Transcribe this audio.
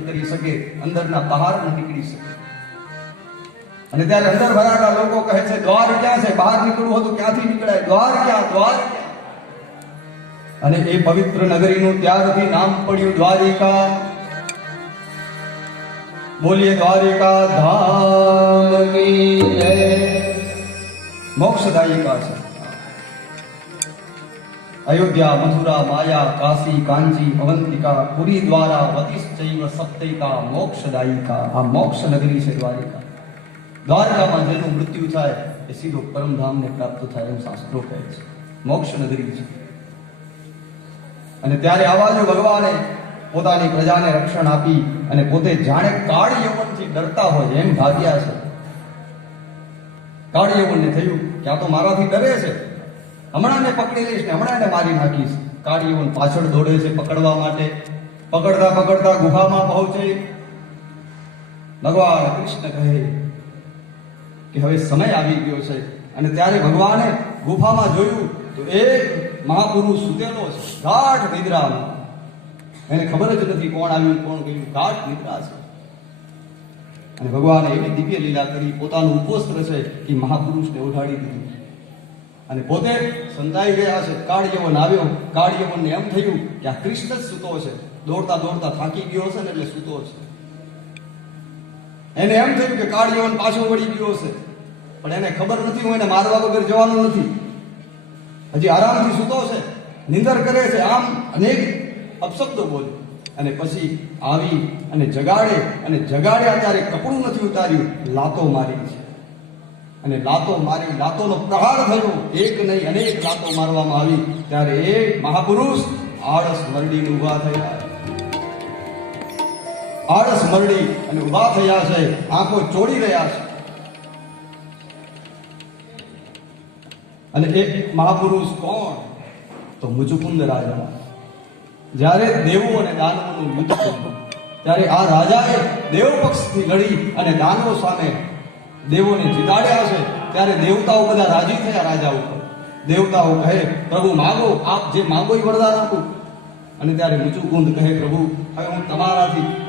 કરી શકે, અંદરના બહાર ન નીકળી શકે. અને ત્યારે અંદર ભરાયેલા લોકો કહે છે, દ્વાર ક્યાં છે? બહાર નીકળવું હતું ક્યાંથી નીકળાય? દ્વાર ક્યાં? દ્વાર ક્યાં? અને એ પવિત્ર નગરીનું ત્યારથી નામ પડ્યું દ્વારિકા. બોલીએ દ્વારિકા ધામની જય. મોક્ષદાયિકા છે. અયોધ્યા, મથુરા, માયા, કાશી, કાંચી, અવંતિકા, પુરી, દ્વારા, વતિશ્ચૈવ સપ્તૈકા, મોક્ષદાયિકા. આ મોક્ષ નગરી છે દ્વારિકા. દ્વારકામાં જેનું મૃત્યુ થાય એ સીધો પરમધામને પ્રાપ્ત થાય એમ શાસ્ત્રો કહે છે. મોક્ષ નગરી છે. અને ત્યારે આવા જો ભગવાને પોતાની પ્રજાને રક્ષણ આપી અને પોતે જાણે કાળ યવનથી ડરતા હોય એમ ભાગ્યા છે. કાળ યવનને થયું કે આ તો મારાથી ડરે છે, હમણાં ને પકડી લઈશ ને હમણાં એને મારી નાખીશ. કાળ યવન પાછળ દોડે છે પકડવા માટે. પકડતા પકડતા ગુફામાં પહોંચે. ભગવાન કૃષ્ણ કહે કે હવે સમય આવી ગયો છે. અને ત્યારે ભગવાને ગુફામાં જોયું તો એક મહાપુરુષ સૂતેલો છે ગાઢ નિદ્રામાં. એને ખબર જ નથી કોણ આવ્યું કોણ ગયું, ગાઢ નિદ્રા છે. અને ભગવાને એવી દિવ્ય લીલા કરી, પોતાનું ઉપવસ્ત્ર છે એ મહાપુરુષને ઓઢાડી દીધું અને પોતે સંતાઈ ગયા છે. કાળ યવન આવ્યો. કાળ યવનને એમ થયું કે આ કૃષ્ણ જ સૂતો છે, દોડતા દોડતા થાકી ગયો છે ને એટલે સૂતો છે. એને એમ થયું કે કાળ યવન પાછો વળી ગયો છે, પણ એને ખબર નથી હું એને મારવા વગર જવાનો નથી. હજી આરામથી સૂતો છે, નિંદર કરે છે. આમ અનેક અપશબ્દો બોલે અને પછી આવી અને જગાડ્યા ત્યારે કપડું નથી ઉતાર્યું, લાતો મારી છે. અને લાતો મારી, લાતોનો પ્રહાર થયો. એક નહીં અનેક લાતો મારવામાં આવી. ત્યારે એ મહાપુરુષ આળસ મરડીને ઊભા થયા. આળસ મરડી અને ઊભા થયા છે, આંખો ચોડી રહ્યા છે. અને એક મહાપુરુષ કોણ? તો મુચુકુંદ રાજા. જ્યારે દેવો અને દાનવોનું યુદ્ધ થયું ત્યારે આ રાજાએ દેવ પક્ષથી લડી અને દાનવો સામે દેવોને જીતાડ્યા છે. ત્યારે દેવતાઓ બધા રાજી થયા રાજા ઉપર. દેવતાઓ કહે, પ્રભુ માગો, આપ જે માગો એ વરદાન આપું. અને ત્યારે મુચુકુંદ કહે, પ્રભુ હવે હું તમારાથી